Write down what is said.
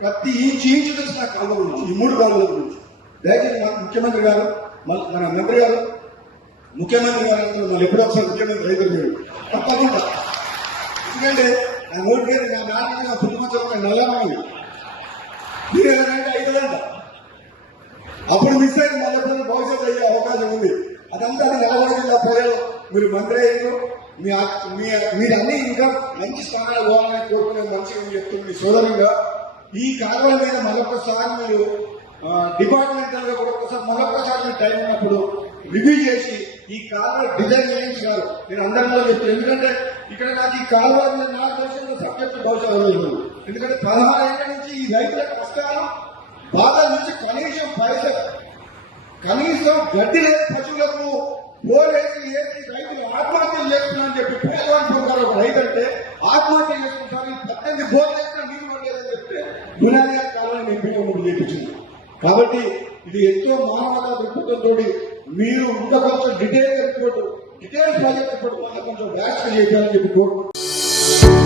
ప్రతి ఇంచు తెలిసిన కాలువ గురించి, ఈ 3 కాలువల గురించి దయచేసి మాకు ముఖ్యమంత్రి గారు, మన మంత్రి గారు, ముఖ్యమంత్రి గారు మళ్ళీ ఎప్పుడో ఒకసారి ముఖ్యమంత్రి అయితే తప్పకుండా. ఎందుకంటే నా నోటికి నా నాన్న నా పుట్టుమచ్చ నల్లమైంది, మీరు ఎలాగంటే 5 గంట అప్పుడు మిస్ అయింది. మళ్ళీ భవిష్యత్తు అయ్యే అవకాశం ఉంది. అదంతా నల్గొండ జిల్లా ప్రజలు, మీరు మంత్రి అయ్యారు, మీరు అన్ని ఇంకా మంచి స్థానాలు పోవాలని కోరుకునే మనిషిగా చెప్తుంది మీ సోదరుగా. ఈ కాలువల మీద మరొకసారి మీరు డిపార్ట్మెంటల్ గా కూడా ఒకసారి మరొకసారి మీరు టైం ఉన్నప్పుడు రివ్యూ చేసి ఈ కాలువ డిజైన్ చేయించారు. నేను అందరిలో చెప్తాను. ఎందుకంటే ఇక్కడ నాకు ఈ కాలువ నాకు తెలిసిన సబ్జెక్టు బహుశా లేదు. ఎందుకంటే 16 ఏళ్ల నుంచి ఈ రైతుల కష్టాలు బాధ నుంచి కనీసం గడ్డి లేని పశువులకు బోరేసి వేసి రైతులు ఆత్మహత్యలు చేస్తున్నారని చెప్పి పేదవాని పొందారు. ఒక రైతు అంటే ఆత్మహత్య చేసుకుంటారు. 18 బోర్లు వేసినా నీళ్ళు పడలేదని చెప్తే గుణాల కాలం నింపించడం చేయించింది. కాబట్టి ఇది ఎంతో మానవతా దృక్పథంతో మీరు ఇంకా కొంచెం డీటెయిల్ ప్రాజెక్ట్ ఇప్పుడు కొంచెం వ్యాఖ్య చేయాలని చెప్పి కోరుకుంటున్నాను.